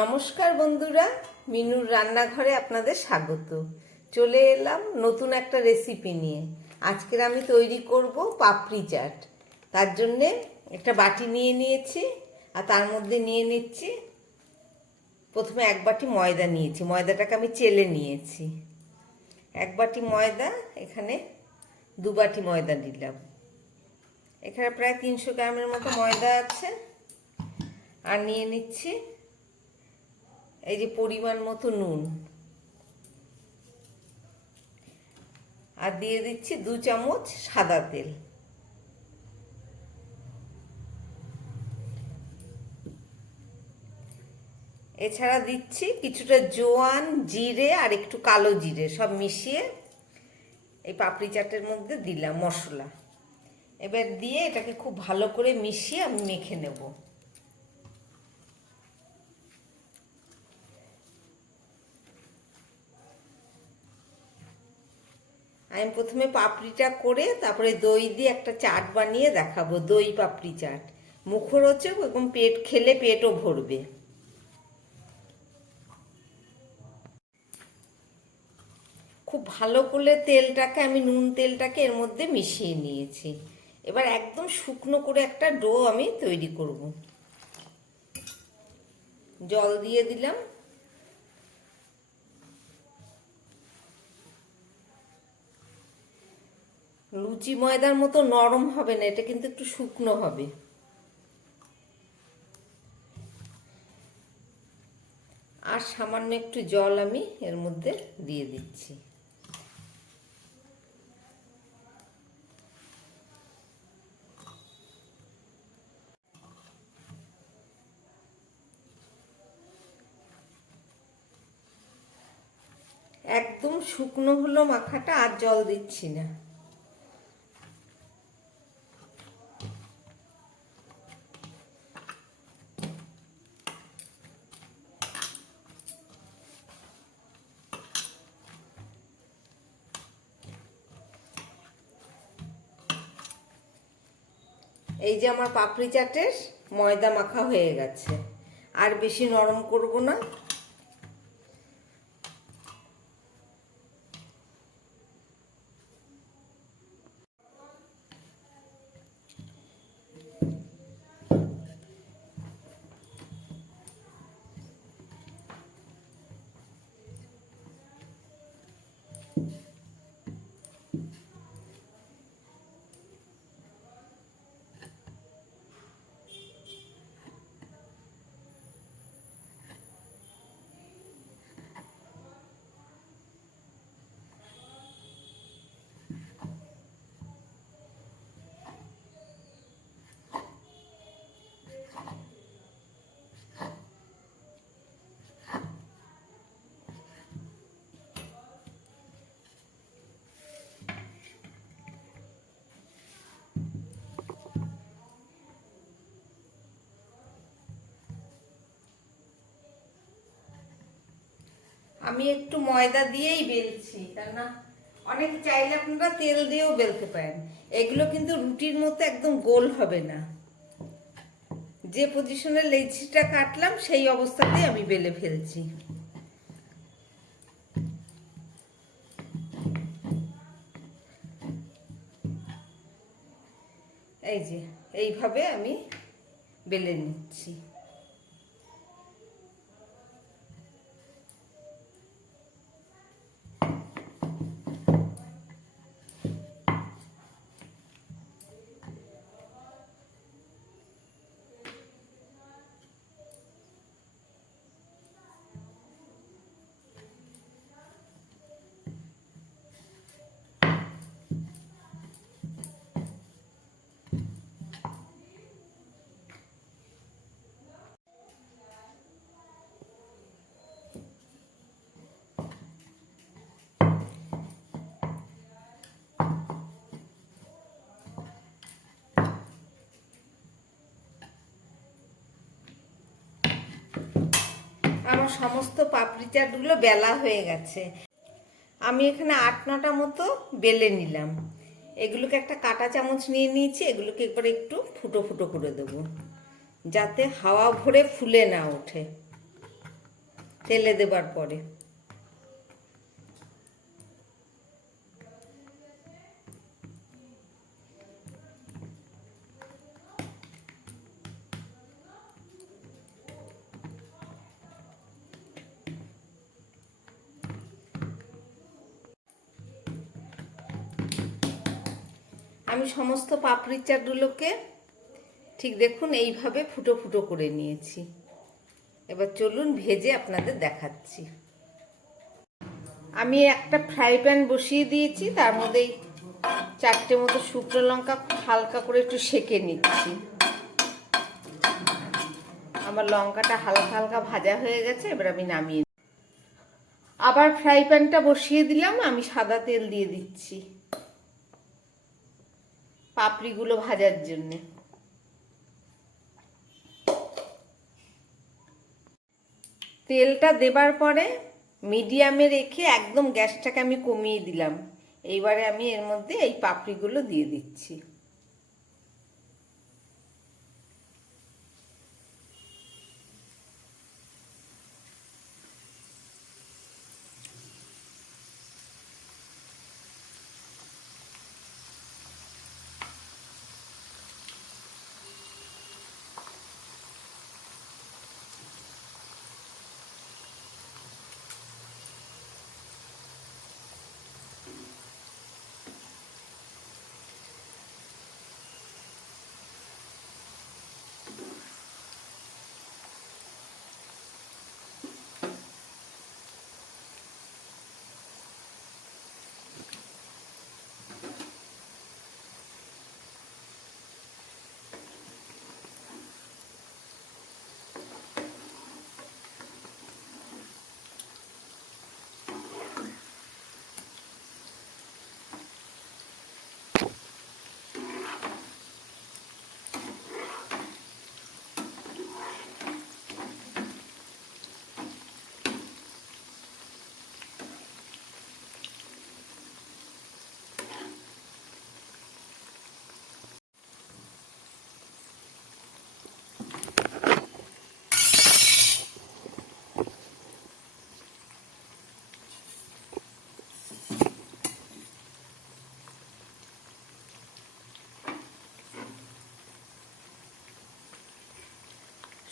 নমস্কার বন্ধুরা, মিনুর রান্নাঘরে আপনাদের স্বাগত। চলে এলাম নতুন একটা রেসিপি নিয়ে। আজকের আমি তৈরি করব পাপড়ি চাট। তার জন্যে একটা বাটি নিয়ে নিয়েছি, আর তার মধ্যে নিয়ে নিচ্ছি প্রথমে এক বাটি ময়দা নিয়েছি। ময়দাটাকে আমি চেলে নিয়েছি। এক বাটি ময়দা, এখানে দু বাটি ময়দা দিলাম। এখানে প্রায় 300 গ্রামের মতো ময়দা আছে। আর নিয়ে নিচ্ছি এই যে পরিমাণ মতো নুন, আর দিয়ে দিচ্ছি 2 চামচ সাদা তেল। এছাড়া দিচ্ছি কিছুটা জোয়ান, জিরে আর একটু কালো জিরে, সব মিশিয়ে এই পাপড়ি চাটের মধ্যে দিলাম মশলা। এবার দিয়ে এটাকে খুব ভালো করে মিশিয়ে আমি মেখে নেব। আমি প্রথমে পাপড়িটা করে তারপরে দই দিয়ে একটা চাট বানিয়ে দেখাবো, দই পাপড়ি চাট। মুখরোচক এবং খেলে পেটও ভরবে। খুব ভালো করে তেলটাকে আমি নুন তেলটাকে এর মধ্যে মিশিয়ে নিয়েছি। এবার একদম শুকনো করে একটা ডো আমি তৈরি করব। জল দিয়ে দিলাম। লুচি ময়দার মতো নরম হবে না, এটা কিন্তু একটু শুকনো হবে। আর সামান্য একটু জল আমি এর মধ্যে দিয়ে দিচ্ছি। একদম শুকনো হলো মাখাটা, আর জল দিচ্ছি না। এই যে আমার পাপড়ি চাটের ময়দা মাখা হয়ে গেছে। আর বেশি নরম করব না। আমি একটু ময়দা দিয়েই বেলছি, কেননা অনেক চাইলে আপনারা তেল দিয়েও বেলতে পারেন। এগুলো কিন্তু রুটির মতো একদম গোল হবে না। যে পজিশনে লেচিটা কাটলাম সেই অবস্থাতেই আমি বেলে ফেলছি। এই যে এইভাবে আমি বেলে নিচ্ছি। আমার সমস্ত পাপড়ি চাটগুলো বেলা হয়ে গেছে। আমি এখানে 8-9টা মতো বেলে নিলাম। এগুলোকে একটা কাঁটা চামচ নিয়ে নিয়েছি। এগুলোকে একবার একটু ফুটো ফুটো করে দেবো, যাতে হাওয়া ভরে ফুলে না ওঠে। তেলে দেবার পরে। আমি সমস্ত পাপড়ি চাটগুলোকে ঠিক দেখুন এইভাবে ফুটো ফুটো করে নিয়েছি। এবার চলুন ভেজে আপনাদের দেখাচ্ছি। আমি একটা ফ্রাই প্যান বসিয়ে দিয়েছি, তার মধ্যেই 4টে মতো শুকনো লঙ্কা হালকা করে একটু সেঁকে নিচ্ছি। আমার লঙ্কাটা হালকা হালকা ভাজা হয়ে গেছে, এবার আমি নামিয়ে আবার ফ্রাই প্যানটা বসিয়ে দিলাম। আমি সাদা তেল দিয়ে দিচ্ছি পাপড়িগুলো ভাজার জন্য। তেলটা দেবার পরে মিডিয়ামে রেখে একদম গ্যাসটাকে আমি কমিয়ে দিলাম। এইবারে আমি এর মধ্যে এই পাপড়িগুলো দিয়ে দিচ্ছি।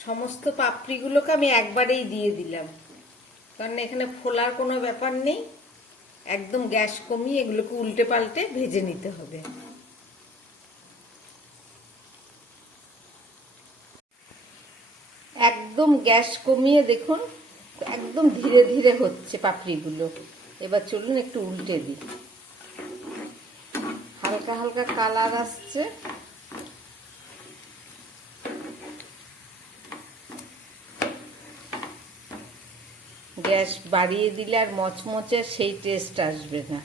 সমস্ত পাপড়িগুলোকে আমি একবারেই দিয়ে দিলাম, কারণ এখানে ফোলার কোনো ব্যাপার নেই। একদম গ্যাস কমিয়ে এগুলোকে উল্টে পাল্টে ভেজে নিতে হবে। একদম গ্যাস কমিয়ে দেখুন, একদম ধীরে ধীরে হচ্ছে পাপড়িগুলো। এবার চলুন একটু উল্টে দিই। হালকা হালকা কালার আসছে। গ্যাস বাড়িয়ে দিলে আর মচমচে সেই টেস্ট আসবে না।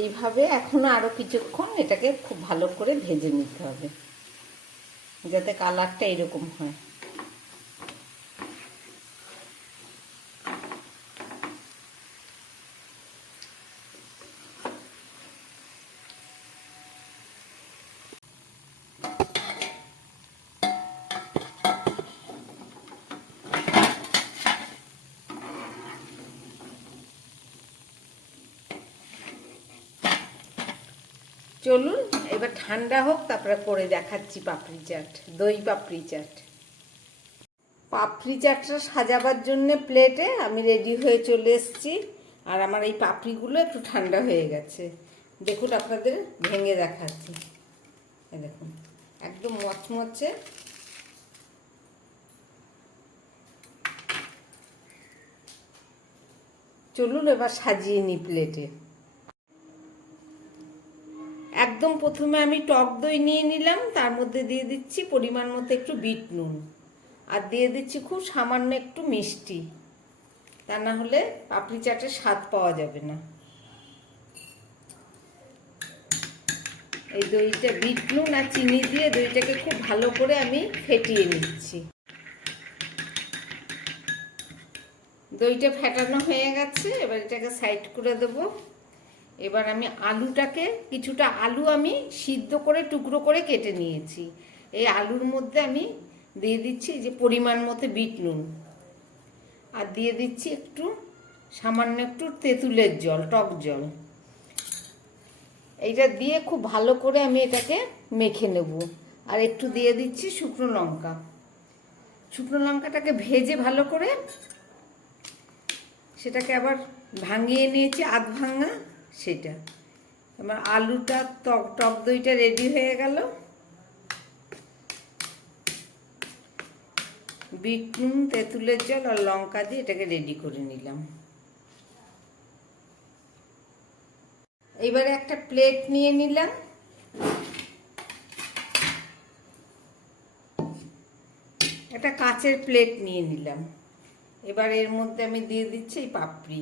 এইভাবে এখনো আরো কিছুক্ষণ এটাকে খুব ভালো করে ভেজে নিতে হবে, যাতে কালারটা এরকম হয়। চলুন এবার ঠান্ডা হোক, তারপরে করে দেখাচ্ছি পাপড়ি চাট, দই পাপড়ি চাট। পাপড়ি চাটটা সাজাবার জন্য প্লেটে আমি রেডি হয়ে চলে এসেছি। আর আমার এই পাপড়িগুলো একটু ঠান্ডা হয়ে গেছে। দেখুন আপনাদের ভেঙে দেখাচ্ছি। এই দেখুন একদম মচমচে। চলুন এবার সাজিয়ে নিই প্লেটে। একদম প্রথমে আমি টক দই নিয়ে নিলাম, তার মধ্যে দিয়ে দিচ্ছি পরিমাণ মতো একটু বিট নুন, আর দিয়ে দিচ্ছি খুব সামান্য একটু মিষ্টি। তা না হলে পাপড়ি চাটের স্বাদ পাওয়া যাবে না। এই দইটা বিট নুন আর চিনি দিয়ে দইটাকে খুব ভালো করে আমি ফেটিয়ে নিচ্ছি। দইটা ফেটানো হয়ে গেছে, এবার এটাকে সাইড করে দেবো। এবার আমি আলুটাকে, কিছুটা আলু আমি সিদ্ধ করে টুকরো করে কেটে নিয়েছি। এই আলুর মধ্যে আমি দিয়ে দিচ্ছি যে পরিমাণ মতো বিট নুন, আর দিয়ে দিচ্ছি একটু সামান্য একটু তেঁতুলের জল, টক জল। এইটা দিয়ে খুব ভালো করে আমি এটাকে মেখে নেব। আর একটু দিয়ে দিচ্ছি শুকনো লঙ্কা। শুকনো লঙ্কাটাকে ভেজে ভালো করে সেটাকে আবার ভাঙিয়ে নিয়েছি, আধ ভাঙা সেটা। এবার আলুটা, টক দইটা রেডি হয়ে গেল। বিট নুন, তেঁতুলের জল আর লঙ্কা দিয়ে এটাকে রেডি করে নিলাম। এবারে একটা প্লেট নিয়ে নিলাম। একটা কাচের প্লেট নিয়ে নিলাম। এবার এর মধ্যে আমি দিয়ে দিচ্ছি এই পাপড়ি।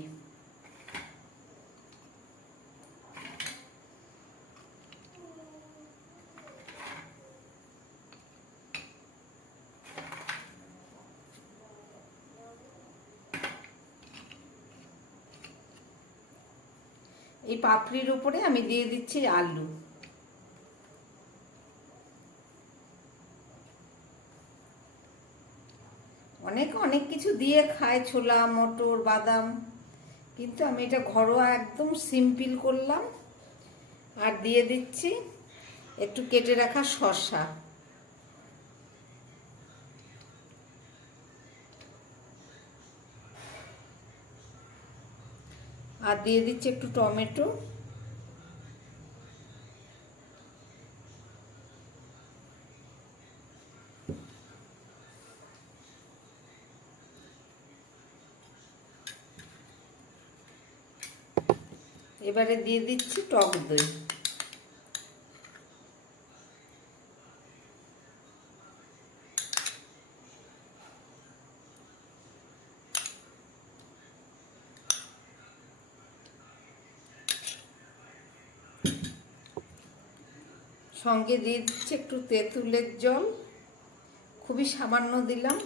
এই পাপড়ির উপরে আমি দিয়ে দিচ্ছি আলু। অনেকে অনেক কিছু দিয়ে খায়, ছোলা, মটর, বাদাম, কিন্তু আমি এটা ঘরোয়া একদম সিম্পল করলাম। আর দিয়ে দিচ্ছি একটু কেটে রাখা শসা। আর দিয়ে দিচ্ছি একটু টমেটো। এবারে দিয়ে দিচ্ছি টক দই। সঙ্গে দিয়ে দিচ্ছি একটু তেঁতুলের জল, খুবই সামান্য দিলাম।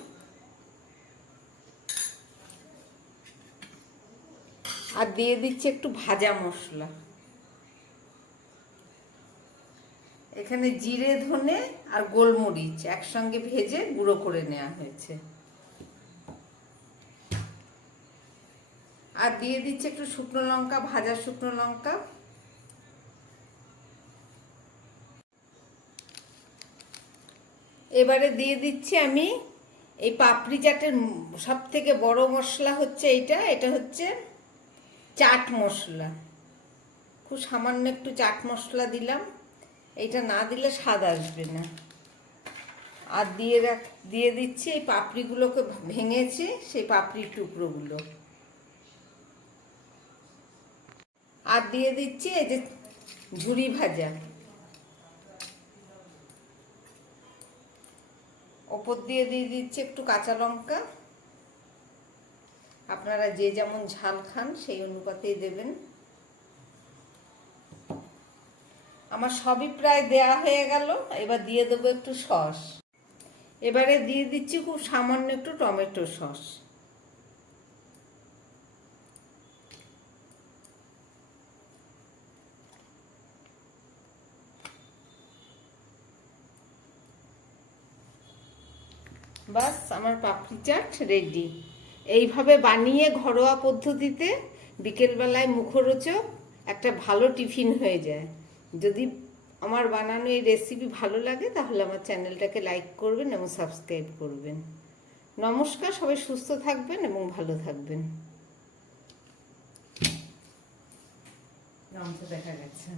আর দিয়ে দিচ্ছি একটু ভাজা মশলা। এখানে জিরে, ধনে আর গোলমরিচ একসঙ্গে ভেজে গুঁড়ো করে নেওয়া হয়েছে। আর দিয়ে দিচ্ছি একটু শুকনো লঙ্কা, ভাজা শুকনো লঙ্কা। এবারে দিয়ে দিচ্ছি আমি এই পাপড়ি চাটের সব থেকে বড় মশলা হচ্ছে এইটা। এটা হচ্ছে চাট মশলা। খুব সামান্য একটু চাট মশলা দিলাম। এইটা না দিলে স্বাদ আসবে না। আর দিয়ে দিচ্ছি এই পাপড়িগুলোকে ভেঙেছি, সেই পাপড়ির টুকরোগুলো। আর দিয়ে দিচ্ছি এই যে ঝুরি ভাজা। ওপর দিয়ে দিচ্ছি একটু কাঁচা লঙ্কা। আপনারা যে যেমন ঝাল খান সেই অনুপাতেই দেবেন। আমার সবই প্রায় দেয়া হয়ে গেল। এবার দিয়ে দেবো একটু সস। এবারে দিয়ে দিচ্ছি খুব সামান্য একটু টমেটো সস। বাস, আমার পাপড়ি চাট রেডি। এইভাবে বানিয়ে ঘরোয়া পদ্ধতিতে বিকেলবেলায় মুখরোচক একটা ভালো টিফিন হয়ে যায়। যদি আমার বানানো এই রেসিপি ভালো লাগে তাহলে আমার চ্যানেলটাকে লাইক করবেন এবং সাবস্ক্রাইব করবেন। নমস্কার, সবাই সুস্থ থাকবেন এবং ভালো থাকবেন। দেখা গেছে।